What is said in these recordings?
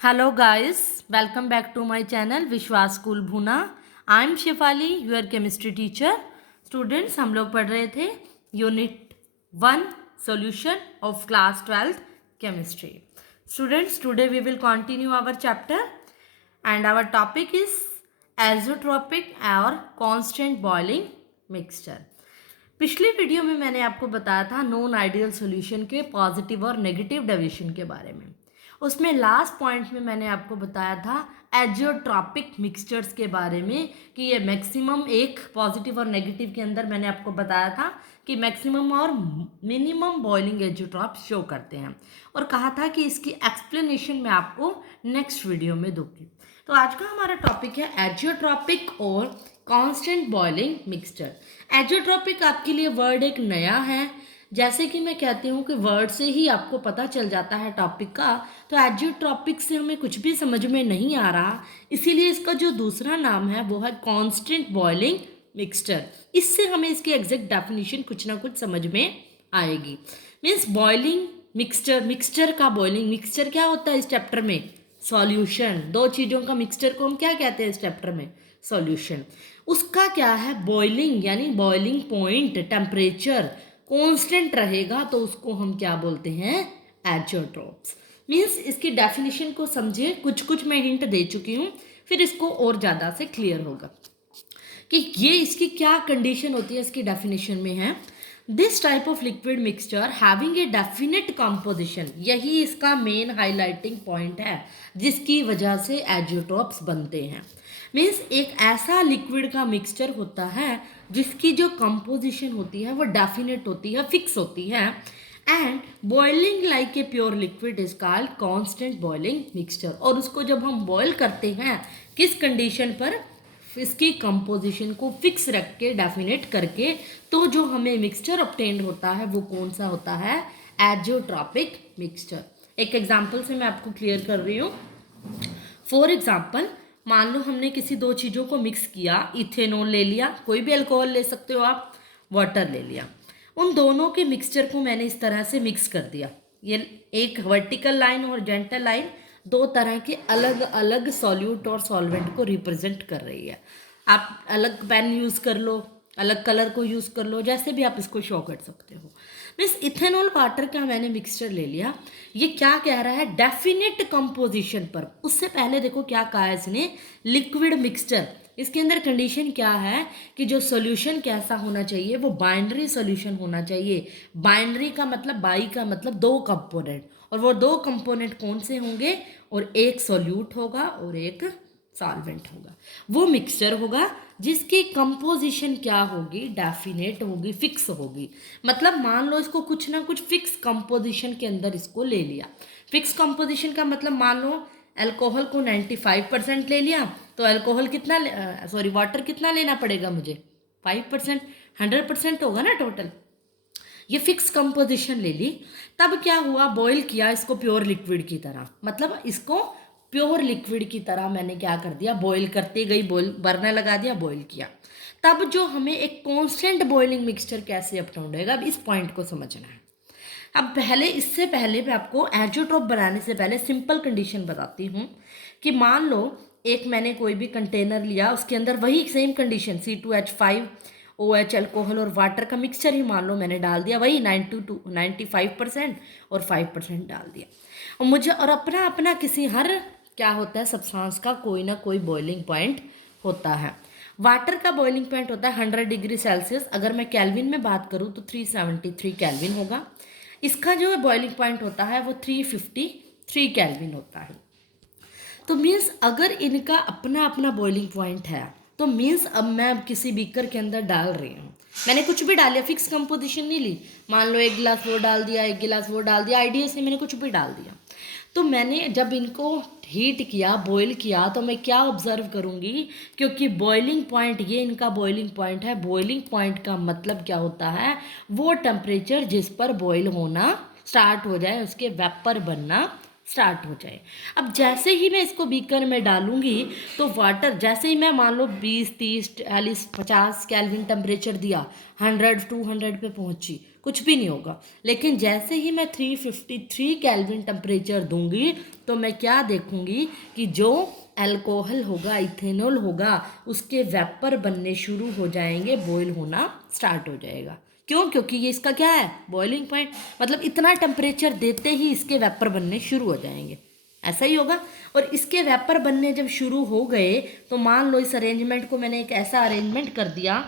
Hello guys, welcome back to my channel Vishwas School Bhuna. I am Shefali, your chemistry teacher. Students, हम लोग पढ़ रहे थे unit 1 solution of class 12th chemistry. Students, today we will continue our chapter and our topic is azeotropic और constant boiling mixture. पिछली video में मैंने आपको बताया था नॉन आइडियल सॉल्यूशन के पॉजिटिव और नेगेटिव डेविएशन के बारे में. उसमें लास्ट पॉइंट में मैंने आपको बताया था एज़ोट्रोपिक मिक्सचर्स के बारे में कि ये मैक्सिमम एक पॉजिटिव और नेगेटिव के अंदर मैंने आपको बताया था कि मैक्सिमम और मिनिमम बॉइलिंग एज़ोट्रोप शो करते हैं और कहा था कि इसकी एक्सप्लेनेशन मैं आपको नेक्स्ट वीडियो में दूंगी. तो आज का हमारा टॉपिक है एज़ोट्रोपिक और कांस्टेंट बॉइलिंग मिक्सचर. एज़ोट्रोपिक आपके लिए वर्ड एक नया है. जैसे कि मैं कहती हूँ कि वर्ड से ही आपको पता चल जाता है टॉपिक का, तो एज़ोट्रोपिक से हमें कुछ भी समझ में नहीं आ रहा, इसीलिए इसका जो दूसरा नाम है वो है कांस्टेंट बॉइलिंग मिक्सचर. इससे हमें इसकी एग्जैक्ट डेफिनेशन कुछ ना कुछ समझ में आएगी. मीन्स बॉइलिंग मिक्सचर, मिक्सचर का बॉइलिंग. मिक्सचर क्या होता है इस चैप्टर में? सॉल्यूशन. दो चीज़ों का मिक्सचर को हम क्या कहते हैं इस चैप्टर में? सॉल्यूशन. उसका क्या है? बॉइलिंग, यानी बॉइलिंग पॉइंट टेम्परेचर कांस्टेंट रहेगा तो उसको हम क्या बोलते हैं? एज़ोट्रोप्स. मीन्स इसकी डेफिनेशन को समझे. कुछ कुछ मैं हिंट दे चुकी हूँ, फिर इसको और ज़्यादा से क्लियर होगा कि ये इसकी क्या कंडीशन होती है. इसकी डेफिनेशन में है this type of liquid mixture having a definite composition. यही इसका मेन हाईलाइटिंग पॉइंट है जिसकी वजह से एज़ोट्रोप्स बनते हैं. मीन्स एक ऐसा लिक्विड का मिक्सचर होता है जिसकी जो कंपोजिशन होती है वो डेफिनेट होती है, फिक्स होती है. And boiling like a pure liquid is called constant boiling mixture. और उसको जब हम बॉयल करते हैं किस कंडीशन पर? इसकी कंपोजिशन को फिक्स रख के, डेफिनेट करके, तो जो हमें मिक्सचर ऑब्टेन होता है वो कौन सा होता है? Azeotropic mixture. एक एग्जांपल से मैं आपको क्लियर कर रही हूँ. फॉर एग्जांपल, मान लो हमने किसी दो चीज़ों को मिक्स किया. इथेनॉल ले लिया, कोई भी अल्कोहल ले सकते हो आप, वाटर ले लिया. उन दोनों के मिक्सचर को मैंने इस तरह से मिक्स कर दिया. ये एक वर्टिकल लाइन और हॉरिजॉन्टल लाइन दो तरह के अलग अलग सॉल्यूट और सॉल्वेंट को रिप्रेजेंट कर रही है. आप अलग पेन यूज़ कर लो, अलग कलर को यूज़ कर लो, जैसे भी आप इसको शो कर सकते हो. मीन्स इथेनॉल वाटर का मैंने मिक्सचर ले लिया. ये क्या कह रहा है? डेफिनेट कंपोजिशन पर. उससे पहले देखो क्या कहा है इसने? Liquid mixture. इसके अंदर कंडीशन क्या है कि जो सॉल्यूशन कैसा होना चाहिए? वो बाइनरी सॉल्यूशन होना चाहिए. बाइनरी का मतलब, बाई का मतलब दो कंपोनेंट, और वो दो कंपोनेंट कौन से होंगे? और एक सॉल्यूट होगा और एक सॉल्वेंट होगा. वो मिक्सचर होगा जिसकी कंपोजिशन क्या होगी? डेफिनेट होगी, फिक्स होगी. मतलब मान लो इसको कुछ ना कुछ फिक्स कंपोजिशन के अंदर इसको ले लिया. फिक्स कंपोजिशन का मतलब मान लो अल्कोहल को 95% ले लिया, तो अल्कोहल कितना, वाटर कितना लेना पड़ेगा मुझे? 5%. 100% होगा ना टोटल. ये फिक्स कंपोजिशन ले ली. तब क्या हुआ? बॉईल किया इसको प्योर लिक्विड की तरह. मतलब इसको प्योर लिक्विड की तरह मैंने क्या कर दिया? बॉईल करती गई, बॉईल बर्नर लगा दिया, बॉईल किया. तब जो हमें एक कांस्टेंट बॉइलिंग मिक्सचर कैसे अपनाउंड होगा, अब इस पॉइंट को समझना है. अब पहले, इससे पहले मैं आपको एज़ोट्रोप बनाने से पहले सिंपल कंडीशन बताती हूँ कि मान लो एक मैंने कोई भी कंटेनर लिया, उसके अंदर वही same condition C2H5 OH alcohol और वाटर का मिक्सचर ही मान लो मैंने डाल दिया, वही 95% और 5% डाल दिया. और मुझे और अपना अपना किसी हर क्या होता है सब्सटेंस का कोई ना कोई बॉइलिंग पॉइंट होता है. वाटर का बॉइलिंग पॉइंट होता है 100 डिग्री सेल्सियस. अगर मैं केल्विन में बात करूँ तो 373 केल्विन होगा. इसका जो बॉइलिंग पॉइंट होता है वो 353 केल्विन होता है. तो मीन्स अगर इनका अपना अपना बॉइलिंग पॉइंट है तो मीन्स अब मैं किसी बीकर के अंदर डाल रही हूँ, मैंने कुछ भी डाल दिया, फिक्स कंपोजिशन नहीं ली. मान लो एक गिलास वो डाल दिया, एक गिलास वो डाल दिया, आइडिया से मैंने कुछ भी डाल दिया. तो मैंने जब इनको हीट किया, बॉईल किया, तो मैं क्या ऑब्जर्व करूँगी? क्योंकि बॉइलिंग पॉइंट, ये इनका बॉइलिंग पॉइंट है. बॉइलिंग पॉइंट का मतलब क्या होता है? वो टेम्परेचर जिस पर बॉईल होना स्टार्ट हो जाए, उसके वेपर बनना स्टार्ट हो जाए. अब जैसे ही मैं इसको बीकर में डालूंगी तो वाटर, जैसे ही मैं मान लो 20 30 40 50 केल्विन टेम्परेचर दिया, 100 200 पे पहुंची, कुछ भी नहीं होगा। लेकिन जैसे ही मैं 353 केल्विन टेम्परेचर दूंगी तो मैं क्या देखूंगी कि जो अल्कोहल होगा, इथेनॉल होगा, उसके वेपर बनने शुरू हो जाएंगे, बॉयल होना स्टार्ट हो जाएगा। क्यों? क्योंकि ये इसका क्या है, बॉइलिंग पॉइंट, मतलब इतना टेम्परेचर देते ही इसके वेपर बनने शुरू हो जाएंगे। ऐसा ही होगा। और इसके वेपर बनने जब शुरू हो गए तो मान लो इस अरेंजमेंट को मैंने एक ऐसा अरेंजमेंट कर दिया,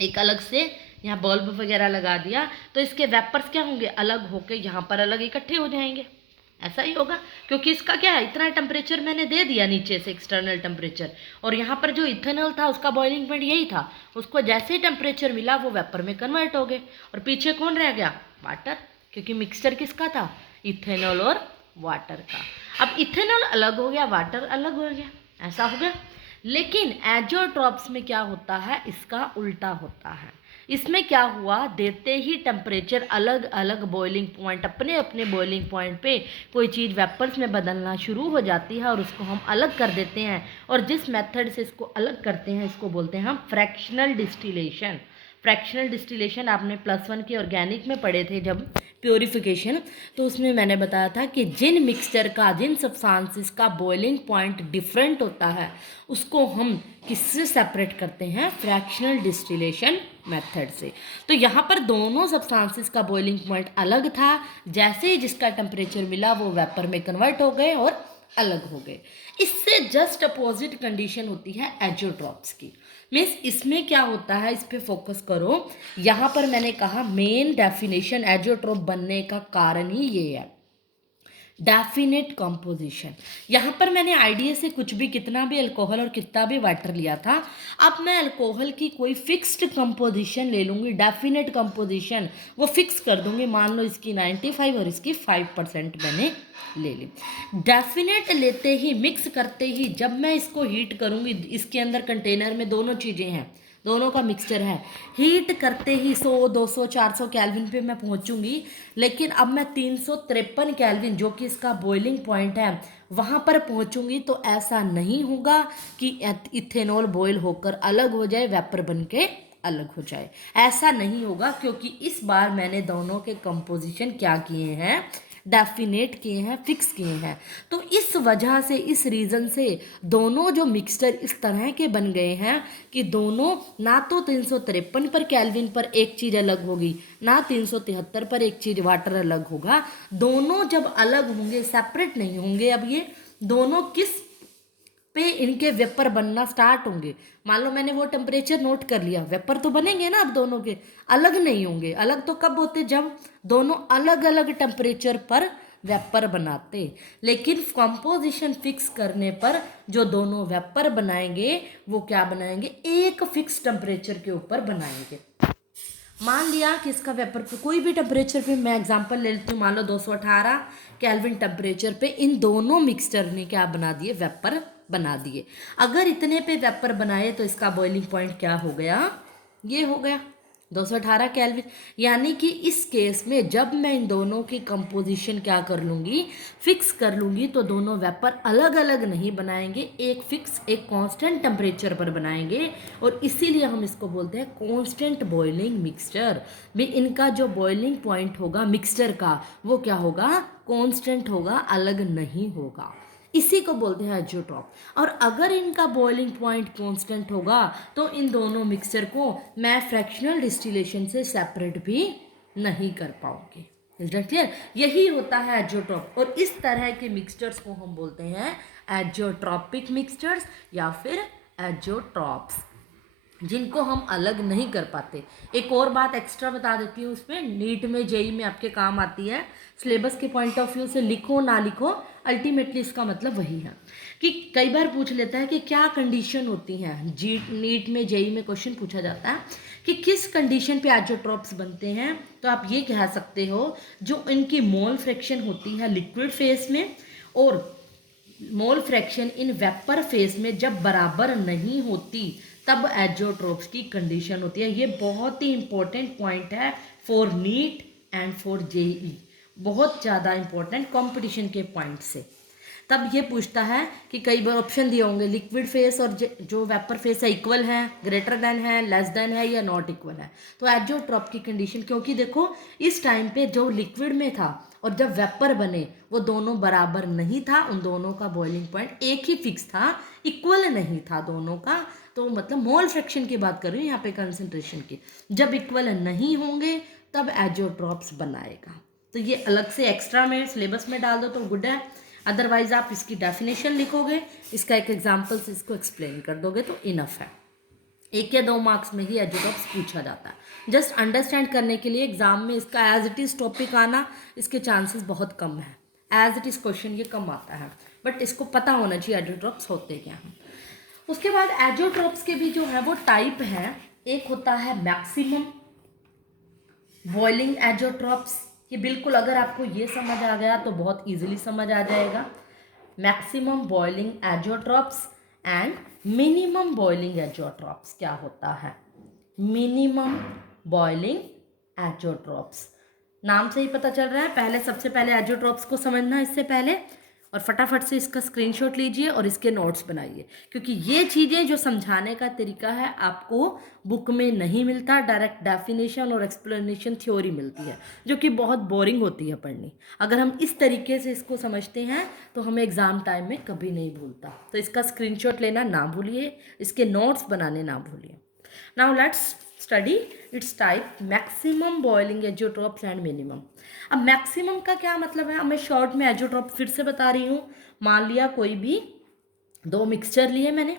एक अलग से यहाँ बल्ब वगैरह लगा दिया, तो इसके वेपर्स क्या होंगे, अलग होके यहाँ पर अलग इकट्ठे हो जाएंगे। ऐसा ही होगा, क्योंकि इसका क्या है, इतना टेम्परेचर मैंने दे दिया नीचे से एक्सटर्नल टेम्परेचर, और यहाँ पर जो इथेनॉल था उसका बॉइलिंग पॉइंट यही था, उसको जैसे ही टेम्परेचर मिला वो वेपर में कन्वर्ट हो गए। और पीछे कौन रह गया, वाटर, क्योंकि मिक्सचर किसका था, इथेनॉल और वाटर का। अब इथेनॉल अलग हो गया, वाटर अलग हो गया, ऐसा हो गया। लेकिन एजोट्रॉप्स में क्या होता है, इसका उल्टा होता है। इसमें क्या हुआ, देते ही टेम्परेचर अलग अलग बॉइलिंग पॉइंट, अपने अपने बॉइलिंग पॉइंट पे कोई चीज़ वेपर्स में बदलना शुरू हो जाती है और उसको हम अलग कर देते हैं। और जिस मेथड से इसको अलग करते हैं इसको बोलते हैं हम फ्रैक्शनल डिस्टिलेशन। फ्रैक्शनल डिस्टिलेशन आपने +1 के ऑर्गेनिक में पढ़े थे जब प्योरीफिकेशन, तो उसमें मैंने बताया था कि जिन मिक्सचर का, जिन सब्सटेंसेस का बॉइलिंग पॉइंट डिफरेंट होता है उसको हम किससे सेपरेट करते हैं, फ्रैक्शनल डिस्टिलेशन मेथड से। तो यहाँ पर दोनों सब्सटेंसेस का बॉइलिंग पॉइंट अलग था, जैसे ही जिसका टेम्परेचर मिला वो वेपर में कन्वर्ट हो गए और अलग हो गए। इससे जस्ट अपोजिट कंडीशन होती है एजोट्रॉप्स की। मीन्स इसमें क्या होता है, इस पे फोकस करो। यहाँ पर मैंने कहा मेन डेफिनेशन एजोट्रॉप बनने का कारण ही ये है, डेफिनेट कंपोजिशन। यहाँ पर मैंने आइडिया से कुछ भी, कितना भी अल्कोहल और कितना भी वाटर लिया था, अब मैं अल्कोहल की कोई फिक्स्ड कंपोजिशन ले लूँगी, डेफिनेट कंपोजिशन वो फिक्स कर दूँगी। मान लो इसकी 95 और इसकी 5% मैंने ले ली। डेफिनेट लेते ही, मिक्स करते ही, जब मैं इसको हीट करूँगी, इसके अंदर कंटेनर में दोनों चीज़ें हैं, दोनों का मिक्सचर है, हीट करते ही 100, 200, 400 केल्विन पे मैं पहुंचूंगी। लेकिन अब मैं 353 केल्विन जो कि इसका बॉइलिंग पॉइंट है वहां पर पहुंचूंगी, तो ऐसा नहीं होगा कि इथेनॉल बॉयल होकर अलग हो जाए, वेपर बन के अलग हो जाए, ऐसा नहीं होगा। क्योंकि इस बार मैंने दोनों के कंपोजिशन क्या किए हैं, डेफिनेट किए हैं, फिक्स किए हैं। तो इस वजह से, इस रीज़न से दोनों जो मिक्सचर इस तरह के बन गए हैं कि दोनों ना तो 353 पर केल्विन पर एक चीज़ अलग होगी, ना 373 पर एक चीज़ वाटर अलग होगा। दोनों जब अलग होंगे, सेपरेट नहीं होंगे, अब ये दोनों किस पे इनके वेपर बनना स्टार्ट होंगे। मान लो मैंने वो टेम्परेचर नोट कर लिया, वेपर तो बनेंगे ना, अब दोनों के अलग नहीं होंगे। अलग तो कब होते, जब दोनों अलग अलग टेम्परेचर पर वेपर बनाते। लेकिन कंपोजिशन फिक्स करने पर जो दोनों वेपर बनाएंगे वो क्या बनाएंगे, एक फिक्स टेम्परेचर के ऊपर बनाएंगे। मान लिया कि इसका वेपर पे कोई भी टेम्परेचर पे, मैं एग्जांपल ले लेती हूँ, मान लो 218 केल्विन टेम्परेचर पे इन दोनों मिक्सचर ने क्या बना दिए, वेपर बना दिए। अगर इतने पे वेपर बनाए तो इसका बॉइलिंग पॉइंट क्या हो गया, ये हो गया 218 केल्विन। यानी कि इस केस में जब मैं इन दोनों की कंपोजिशन क्या कर लूँगी, फिक्स कर लूँगी, तो दोनों वेपर अलग अलग नहीं बनाएंगे, एक फिक्स, एक कांस्टेंट टेम्परेचर पर बनाएंगे। और इसीलिए हम इसको बोलते हैं कांस्टेंट बॉइलिंग मिक्सचर। भी इनका जो बॉइलिंग पॉइंट होगा मिक्सचर का वो क्या होगा, कांस्टेंट होगा, अलग नहीं होगा। इसी को बोलते हैं एजोट्रॉप। और अगर इनका बॉइलिंग पॉइंट कांस्टेंट होगा तो इन दोनों मिक्सचर को मैं फ्रैक्शनल डिस्टिलेशन से सेपरेट भी नहीं कर पाऊंगी। Is that clear? यही होता है एजोट्रॉप। और इस तरह के मिक्सचर्स को हम बोलते हैं एजोट्रॉपिक मिक्सचर्स या फिर एजोट्रॉप्स, जिनको हम अलग नहीं कर पाते। एक और बात एक्स्ट्रा बता देती हूँ, उसमें नीट में, जेई में आपके काम आती है। सिलेबस के पॉइंट ऑफ व्यू से लिखो ना लिखो, अल्टीमेटली इसका मतलब वही है कि कई बार पूछ लेता है कि क्या कंडीशन होती हैं, जी नीट में, जेई में क्वेश्चन पूछा जाता है कि किस कंडीशन पे एजोट्रॉप्स बनते हैं। तो आप ये कह सकते हो, जो इनकी मोल फ्रैक्शन होती है लिक्विड फेस में और mole fraction in vapour face में जब बराबर नहीं होती तब एजोट्रॉप्स की कंडीशन होती है। ये बहुत ही इंपॉर्टेंट पॉइंट है for NEET and for JEE, बहुत ज़्यादा इंपॉर्टेंट कंपटीशन के पॉइंट से। तब ये पूछता है कि कई बार ऑप्शन दिए होंगे लिक्विड फेस और जो वेपर फेस है इक्वल है, ग्रेटर देन है, लेस देन है या नॉट इक्वल है। तो एजोट्रॉप की कंडीशन, क्योंकि देखो इस टाइम पे जो लिक्विड में था और जब वेपर बने वो दोनों बराबर नहीं था, उन दोनों का बॉइलिंग पॉइंट एक ही फिक्स था, इक्वल नहीं था दोनों का। तो मतलब मोल फ्रैक्शन की बात कर रही हूँ यहाँ पे, कंसंट्रेशन की। जब इक्वल नहीं होंगे तब एजोट्रॉप्स बनाएगा। तो ये अलग से एक्स्ट्रा में सिलेबस में डाल दो तो गुड है, अदरवाइज आप इसकी डेफिनेशन लिखोगे, इसका एक एग्जाम्पल से इसको एक्सप्लेन कर दोगे तो इनफ है। 1 या 2 मार्क्स में ही एजोट्रॉप्स पूछा जाता है। जस्ट अंडरस्टैंड करने के लिए एग्जाम में इसका एज इट इज़ टॉपिक आना, इसके चांसेस बहुत कम है। एज इट इज़ क्वेश्चन ये कम आता है, बट इसको पता होना चाहिए एजोट्रॉप्स होते क्या हैं। उसके बाद एजोट्रॉप्स के भी जो है वो टाइप है। एक होता है मैक्सिमम बॉइलिंग एजोट्रॉप्स। ये बिल्कुल अगर आपको ये समझ आ गया तो बहुत इजीली समझ आ जाएगा। Maximum boiling azeotropes and minimum boiling azeotropes क्या होता है। मिनिमम बॉइलिंग एजोट्रॉप्स, नाम से ही पता चल रहा है। पहले सबसे पहले एजोट्रॉप्स को समझना इससे पहले, और फटाफट से इसका स्क्रीनशॉट लीजिए और इसके नोट्स बनाइए, क्योंकि ये चीज़ें जो समझाने का तरीका है आपको बुक में नहीं मिलता। डायरेक्ट डेफिनेशन और एक्सप्लेनेशन थ्योरी मिलती है जो कि बहुत बोरिंग होती है पढ़नी। अगर हम इस तरीके से इसको समझते हैं तो हमें एग्ज़ाम टाइम में कभी नहीं भूलता। तो इसका स्क्रीनशॉट लेना ना भूलिए, इसके नोट्स बनाने ना भूलिए। Now let's study its type, maximum boiling azeotropes and minimum. अब मैक्सिमम का क्या मतलब है, अब मैं शॉर्ट में एजोट्रॉप फिर से बता रही हूँ। मान लिया कोई भी 2 मिक्सचर लिए मैंने,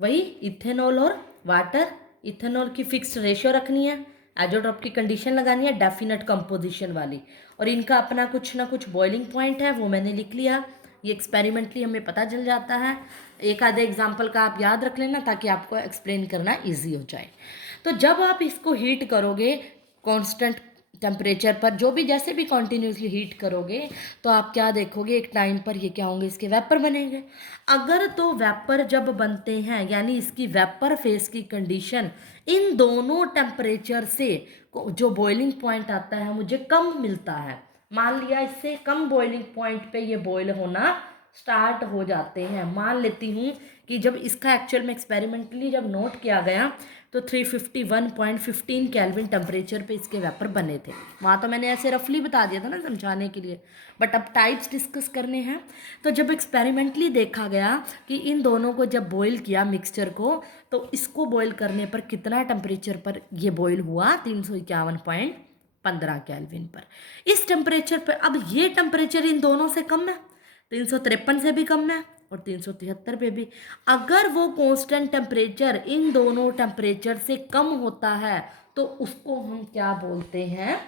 वही इथेनॉल और वाटर। इथेनॉल की फिक्स्ड रेशियो रखनी है, एजोट्रॉप की कंडीशन लगानी है डेफिनेट कंपोजिशन वाली, और इनका अपना कुछ ना कुछ बॉइलिंग पॉइंट है वो मैंने लिख लिया। ये एक्सपेरिमेंटली हमें पता चल जाता है। एक आधे एग्जाम्पल का आप याद रख लेना ताकि आपको एक्सप्लेन करना ईजी हो जाए। तो जब आप इसको हीट करोगे कांस्टेंट टेम्परेचर पर, जो भी जैसे भी कॉन्टिन्यूसली हीट करोगे, तो आप क्या देखोगे, एक टाइम पर ये क्या होंगे, इसके वेपर बनेंगे। अगर तो वेपर जब बनते हैं यानी इसकी वेपर फेस की कंडीशन इन दोनों टेम्परेचर से जो बॉइलिंग पॉइंट आता है मुझे कम मिलता है। मान लिया इससे कम बॉइलिंग पॉइंट पे ये बॉयल होना स्टार्ट हो जाते हैं। मान लेती हूँ कि जब इसका एक्चुअल में एक्सपेरिमेंटली जब नोट किया गया तो 351.15 केल्विन टेम्परेचर पे इसके वेपर बने थे। वहाँ तो मैंने ऐसे रफली बता दिया था ना समझाने के लिए, बट अब टाइप्स डिस्कस करने हैं। तो जब एक्सपेरिमेंटली देखा गया कि इन दोनों को जब बॉईल किया मिक्सचर को, तो इसको बॉईल करने पर कितना टेम्परेचर पर ये बॉईल हुआ, 351.15 केल्विन पर। इस टेम्परेचर पर अब ये टेम्परेचर इन दोनों से कम है, 353 से भी कम है और 373 पे भी। अगर वो कांस्टेंट टेम्परेचर इन दोनों टेम्परेचर से कम होता है तो उसको हम क्या बोलते हैं,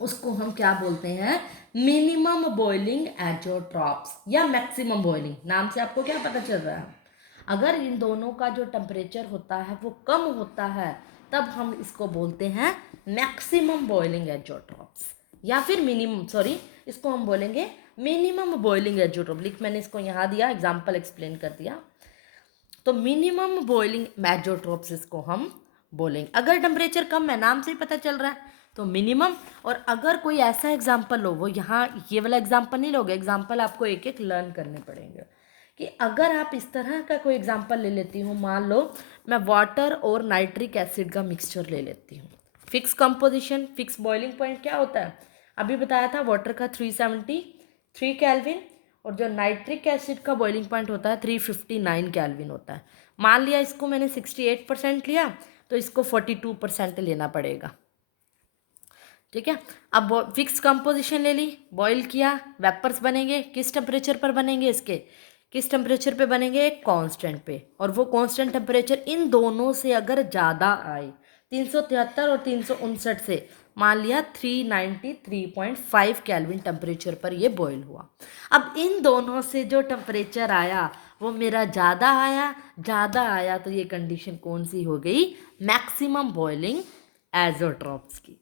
उसको हम क्या बोलते हैं, मिनिमम बॉइलिंग एजोट्रॉप्स या मैक्सिमम बॉइलिंग। नाम से आपको क्या पता चल रहा है, अगर इन दोनों का जो टेम्परेचर होता है वो कम होता है तब हम इसको बोलते हैं मैक्सिमम बॉइलिंग एजोट्रॉप्स, या फिर मिनिमम, सॉरी, इसको हम बोलेंगे मिनिमम बॉइलिंग एजोट्रॉप। लिख मैंने इसको यहाँ दिया, एग्जाम्पल एक्सप्लेन कर दिया। तो मिनिमम बॉइलिंग एजोट्रॉप्स इसको हम बोलेंगे। अगर टेम्परेचर कम है, नाम से ही पता चल रहा है, तो मिनिमम। और अगर कोई ऐसा एग्जाम्पल लो, वो यहाँ ये वाला एग्जाम्पल नहीं लोगे, एग्जाम्पल आपको एक एक लर्न करने पड़ेंगे। कि अगर आप इस तरह का कोई एग्जाम्पल ले लेती हूँ, मान लो मैं वाटर और नाइट्रिक एसिड का मिक्सचर ले लेती हूँ। Fix composition, fix boiling point क्या होता है, अभी बताया था, वाटर का 373 केल्विन और जो नाइट्रिक एसिड का बॉइलिंग पॉइंट होता है 359 केल्विन होता है। मान लिया इसको मैंने 68% लिया तो इसको 42% लेना पड़ेगा। ठीक है, अब फिक्स कंपोजिशन ले ली, बॉईल किया, वेपर्स बनेंगे, किस टेम्परेचर पर बनेंगे, इसके किस टेम्परेचर पे बनेंगे, एक कांस्टेंट पे। और वो कांस्टेंट टेम्परेचर इन दोनों से अगर ज़्यादा आए, 373 और 359 से, मान लिया 393.5 केल्विन टेम्परेचर पर ये बॉईल हुआ। अब इन दोनों से जो टेम्परेचर आया वो मेरा ज़्यादा आया तो ये कंडीशन कौन सी हो गई, मैक्सिमम बॉइलिंग एजोट्रॉप्स की।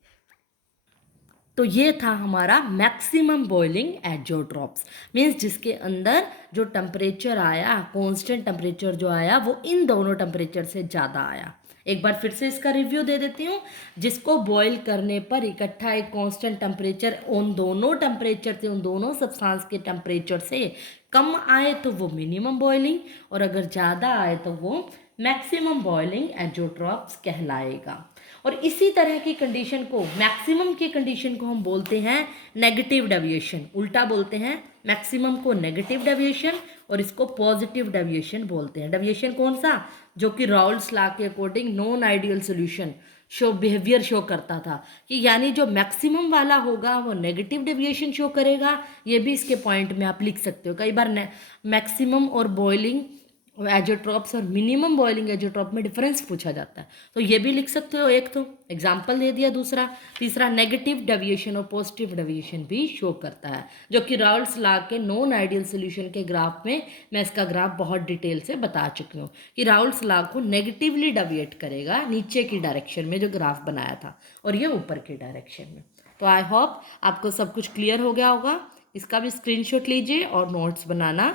तो ये था हमारा मैक्सिमम बॉइलिंग एजोट्रॉप्स, मीन्स जिसके अंदर जो टेम्परेचर आया, कांस्टेंट टेम्परेचर जो आया वो इन दोनों टेम्परेचर से ज़्यादा आया। एक बार फिर से इसका रिव्यू दे देती हूँ। जिसको बॉईल करने पर इकट्ठा एक कांस्टेंट टेम्परेचर उन दोनों टेम्परेचर से, उन दोनों सब्सटेंस के टेम्परेचर से कम आए तो वो मिनिमम बॉइलिंग, और अगर ज़्यादा आए तो वो मैक्सिमम बॉइलिंग एजोट्रॉप्स कहलाएगा। और इसी तरह की कंडीशन को, मैक्सिमम की कंडीशन को हम बोलते हैं नेगेटिव डेविएशन, उल्टा बोलते हैं, मैक्सिमम को नेगेटिव डेविएशन और इसको पॉजिटिव डेविएशन बोलते हैं। डेविएशन कौन सा? जो कि राउल्स लॉ के according non ideal solution behaviour show करता था, कि यानी जो मैक्सिमम वाला होगा वो नेगेटिव डेविएशन शो करेगा। ये भी इसके पॉइंट में आप लिख सकते हो। कई बार मैक्सिमम और बॉइलिंग एजोट्रॉप्स और मिनिमम बॉइलिंग एजोट्रॉप में डिफरेंस पूछा जाता है, तो ये भी लिख सकते हो। एक तो एग्जाम्पल दे दिया। दूसरा, तीसरा, नेगेटिव डेविएशन और पॉजिटिव डेविएशन भी शो करता है, जो कि राउल्स लॉ के नॉन आइडियल सोल्यूशन के ग्राफ में मैं इसका ग्राफ बहुत डिटेल से बता चुकी हूँ कि राउल्स लॉ को नेगेटिवली डेविएट करेगा नीचे की डायरेक्शन में जो ग्राफ बनाया था, और ये ऊपर की डायरेक्शन में। तो आई होप आपको सब कुछ क्लियर हो गया होगा। इसका भी स्क्रीनशॉट लीजिए और नोट्स बनाना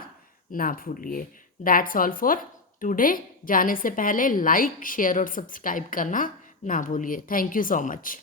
ना भूलिए। That's all for today. जाने से पहले लाइक, शेयर और सब्सक्राइब करना ना भूलिए। Thank you so much.